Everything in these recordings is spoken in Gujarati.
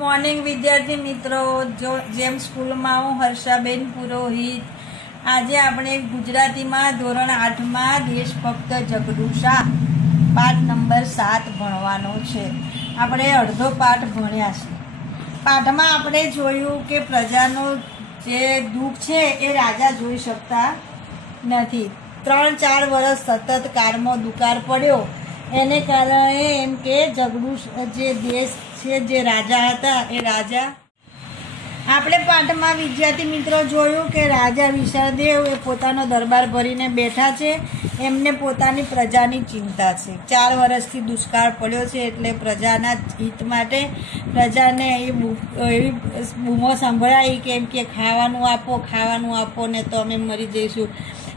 મોર્નિંગ વિદ્યાર્થી મિત્રો, જેમ સ્કૂલમાં હું હર્ષાબેન પુરોહિત. આજે આપણે ગુજરાતીમાં ધોરણ 8માં દેશભક્ત જગદુશા પાઠ નંબર 7 ભણવાનો છે. આપણે અડધો પાઠ ભણ્યા છે. પાઠમાં આપણે જોયું કે પ્રજાનો જે દુઃખ છે એ રાજા જોઈ શકતા નથી. 3-4 વર્ષ સતત કારમાં દુકાળ પડ્યો, એને કારણે એમ કે જગદુશા જે દેશ છે જે રાજા હતા એ રાજા આપણે પાઠમાં વિદ્યાર્થી મિત્રો જોયું કે રાજા વિશાળદેવ એ પોતાનો દરબાર ભરીને બેઠા છે. એમને પોતાની પ્રજાની ચિંતા છે. 4 વર્ષથી દુષ્કાળ પડ્યો છે એટલે પ્રજાના હિત માટે પ્રજાને એવી બૂમો સંભળાઈ કેમ કે ખાવાનું આપો ને તો અમે મરી જઈશું.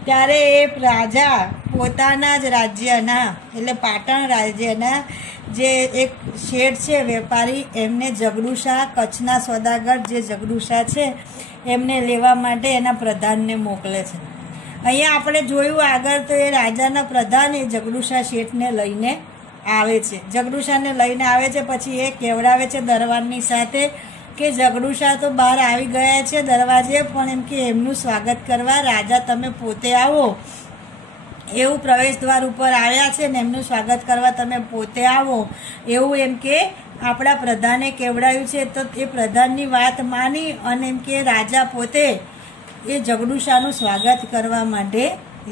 ત્યારે એ રાજા પોતાના જ રાજ્યના એટલે પાટણ રાજ્યના જે એક શેઠ છે વેપારી, એમને જગદુશા કચ્છના સોદાગર જે જગદુશા છે એમને લેવા માટે એના પ્રધાનને મોકલે છે. અહીંયા આપણે જોયું આગળ તો એ રાજાના પ્રધાન એ જગદુશા શેઠને લઈને આવે છે. જગદુશાને લઈને આવે છે પછી એ કહેવડાવે છે દરબારની સાથે કે જગદુશા તો બહાર આવી ગયા છે દરવાજે, પણ એમ કે એમનું સ્વાગત કરવા રાજા તમે પોતે આવો, એવું પ્રવેશ દ્વાર ઉપર આવ્યા છે ને એમનું સ્વાગત કરવા તમે પોતે આવો એવું એમ કે આપણા પ્રધાને કહેવડાવ્યું છે. તો એ પ્રધાનની વાત માની અને એમ કે રાજા પોતે એ જગદુશાનું સ્વાગત કરવા માટે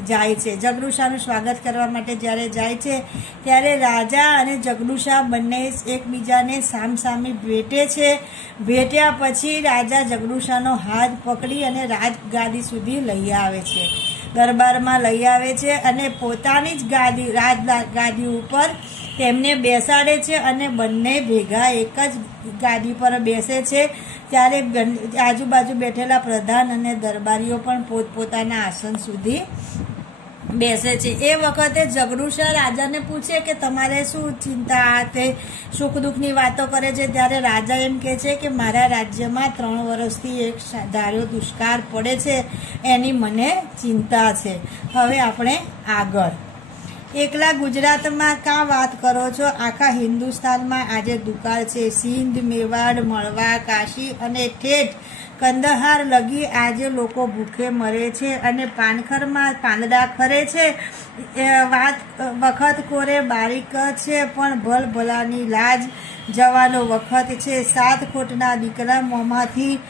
જાય છે. જગદુશાનું સ્વાગત કરવા માટે જ્યારે જાય છે ત્યારે રાજા અને જગદુશા બંને એકબીજાને સામસામે ભેટે છે. ભેટ્યા પછી રાજા જગદુશાનો હાથ પકડી અને રાજગાદી સુધી લઈ આવે છે, દરબારમાં લઈ આવે છે અને પોતાની જ ગાદી ઉપર તેમને બેસાડે છે અને બંને ભેગા એક જ ગાદી પર બેસે છે. ત્યારે આજુબાજુ બેઠેલા પ્રધાન અને દરબારીઓ પણ પોતપોતાના આસન સુધી બેસે છે. એ વખતે જગદુશા રાજાને પૂછે કે તમારે શું ચિંતા, તે સુખ દુઃખની વાતો કરે છે. ત્યારે રાજા એમ કહે છે કે મારા રાજ્યમાં 3 વર્ષથી એક ધાર્યો દુષ્કાળ પડે છે, એની મને ચિંતા છે. હવે આપણે આગળ એકલા ગુજરાતમાં કાં વાત કરો છો, આખા હિન્દુસ્તાનમાં આજે દુકાળ છે. સિંધ, મેવાડ, મળવા, કાશી અને ઠેઠ કંદહાર લગી આજે લોકો ભૂખે મરે છે અને પાનખરમાં પાંદડા ખરે છે. વખત કોરે બારીક છે પણ ભલભલાની લાજ જવાનો વખત છે. 7 ખોટના દીકરા મોંમાંથી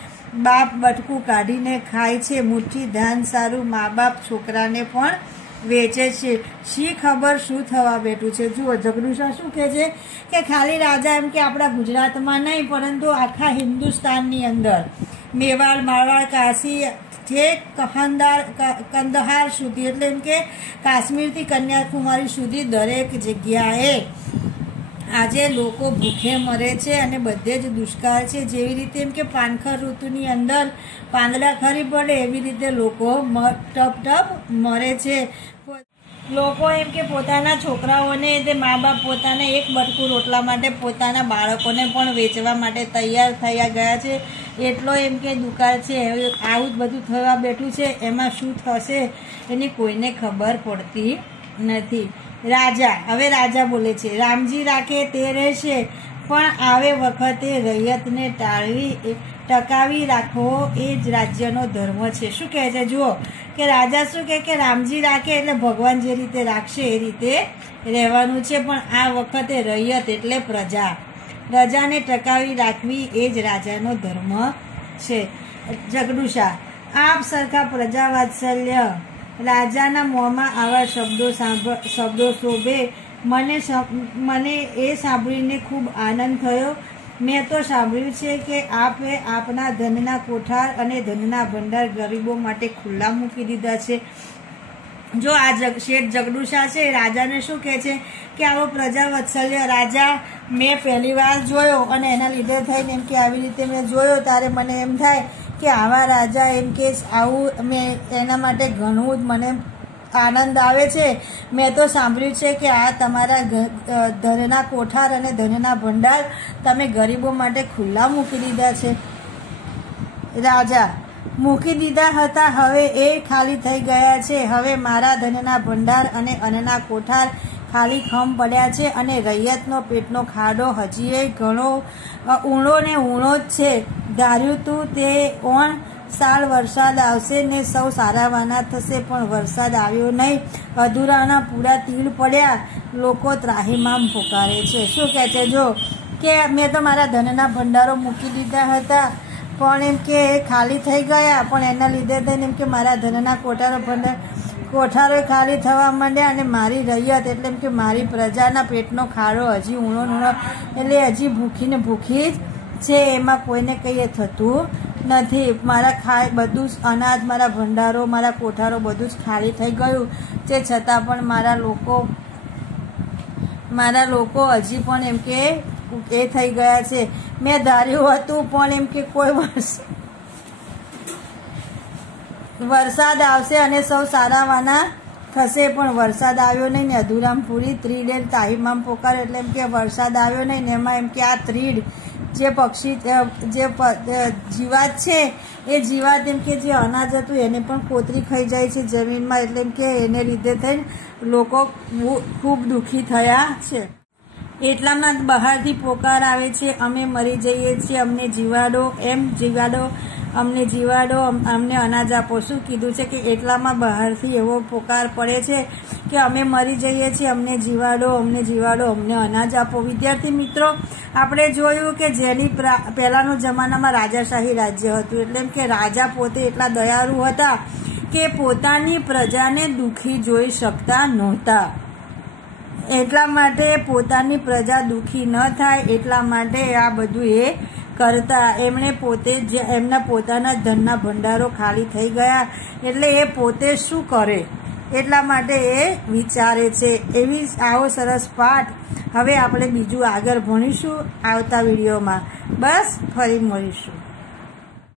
બાપ બટકું કાઢીને ખાય છે. મુઠ્ઠી ધાન સારું મા બાપ છોકરાને પણ વેચે છે. શી ખબર શું થવા બેઠું છે. જુઓ જગદુશા શું કહે છે કે ખાલી રાજા એમ કે આપણા ગુજરાતમાં નહીં પરંતુ આખા હિન્દુસ્તાનની અંદર મેવાડ, મારવાડ, કાશી જે કંદહાર સુધી એટલે એમ કે કાશ્મીરથી કન્યાકુમારી સુધી દરેક જગ્યાએ આજે લોકો ભૂખે મરે છે અને બધે જ દુષ્કાળ છે. જેવી રીતે એમ કે પાનખર ઋતુની અંદર પાંદડા ખરી પડે એવી રીતે લોકો ટપ મરે છે. લોકો એમ કે પોતાના છોકરાઓને તે મા બાપ પોતાને એક બટકું રોટલા માટે પોતાના બાળકોને પણ વેચવા માટે તૈયાર થયા ગયા છે. એટલો એમ કે દુકાળ છે, આવું જ બધું થવા બેઠું છે. એમાં શું થશે એની કોઈને ખબર પડતી નથી. હવે રાજા બોલે છે, રામજી રાખે તે રહેશે પણ આવે વખતે રૈયતને ટકાવી રાખવો એ જ રાજ્યનો ધર્મ છે. શું કહે છે જુઓ કે રાજા શું કહે કે રામજી રાખે એટલે ભગવાન જે રીતે રાખશે એ રીતે રહેવાનું છે, પણ આ વખતે રૈયત એટલે પ્રજાને ટકાવી રાખવી એ જ રાજાનો ધર્મ છે. જગદુશા આપ સરખા પ્રજા વાત્સલ્ય, રાજાના મોંમાં આવા શબ્દો શોભે. મને એ સાંભળીને ખૂબ આનંદ થયો. મેં તો સાંભળ્યું છે કે આપે આપના ધનના કોઠાર અને ધનના ભંડાર ગરીબો માટે ખુલ્લા મૂકી દીધા છે. જો આ શેઠ જગદુશા છે રાજાને શું કહે છે કે આવો પ્રજા વાત્સલ્ય રાજા મેં પહેલી વાર જોયો અને એના લીધે થઈને એમ કે આવી રીતે મેં જોયો ત્યારે મને એમ થાય કે આવા રાજા એમ કે આવું મેં એના માટે ઘણું જ મને આનંદ આવે છે. મેં તો સાંભળ્યું છે કે આ તમારા ધનના કોઠાર અને ધનના ભંડાર તમે ગરીબો માટે ખુલ્લા મૂકી દીધા છે. રાજા મૂકી દીધા હતા, હવે એ ખાલી થઈ ગયા છે. હવે મારા ધનના ભંડાર અને અન્નના કોઠાર ખાલી ખમ પડ્યા છે અને રૈયતનો પેટનો ખાડો હજી ઘણો ઊંડો ને ઊંડો જ છે. ધાર્યું તું તે ઓણ સાલ વરસાદ આવશે ને સૌ સારાવાના થશે, પણ વરસાદ આવ્યો નહીં. અધૂરાના પૂરા તીડ પડ્યા, લોકો ત્રાહિમામ પુકારે છે. શું કહે છે? જો કે મેં તો મારા ધનના ભંડારો મૂકી દીધા હતા, પણ એમ કે ખાલી થઈ ગયા, પણ એના લીધે થઈને એમ કે મારા ધનના કોઠારો ખાલી થવા માંડ્યા અને મારી રૈયત એટલે એમ કે મારી પ્રજાના પેટનો ખાડો હજી ઊંડો એટલે હજી ભૂખીને ભૂખી જ છે. એમાં કોઈને કંઈ થતું નથી. મારા બધું જ અનાજ, મારા ભંડારો, મારા કોઠારો બધું જ ખાલી થઈ ગયું છે. છતાં પણ મારા લોકો હજી પણ એમ કે એ થઈ ગયા છે. મેં ધાર્યું હતું પણ એમ કે કોઈ વરસાદ આવશે અને સૌ સારાવાના થશે, પણ વરસાદ આવ્યો નહીં ને અધૂરામ પૂરી ત્રીડ તાહીમામ પોકાર એટલે એમ કે વરસાદ આવ્યો નહીં ને એમાં એમ કે આ ત્રીડ જે પક્ષી જે જીવાત છે એ જીવાત એમ કે જે અનાજ હતું એને પણ કોતરી ખાઈ જાય છે જમીનમાં, એટલે એમ કે એને લીધે થઈને લોકો ખૂબ દુઃખી થયા છે. એટલામાં બહારથી પોકાર આવે છે, અમે મરી જઈએ છીએ, અમને જીવાડો, અમને જીવાડો, અમને અનાજ આપો. શું કીધું છે કે એટલામાં બહારથી એવો પોકાર પડે છે કે અમે મરી જઈએ છીએ, અમને જીવાડો, અમને અનાજ આપો. વિદ્યાર્થી મિત્રો, આપણે જોયું કે જેની પહેલાંનો જમાનામાં રાજાશાહી રાજ્ય હતું, એટલે એમ કે રાજા પોતે એટલા દયાળુ હતા કે પોતાની પ્રજાને દુઃખી જોઈ શકતા નહોતા. એટલા માટે પોતાની પ્રજા દુઃખી ન થાય એટલા માટે આ બધું એ કરતા. એમણે પોતે એમના પોતાના ધનના ભંડારો ખાલી થઈ ગયા એટલે એ પોતે શું કરે એટલા માટે એ વિચારે છે. એવી આવો સરસ પાઠ હવે આપણે બીજું આગળ ભણીશું આવતા વિડીયોમાં. બસ ફરી મળીશું.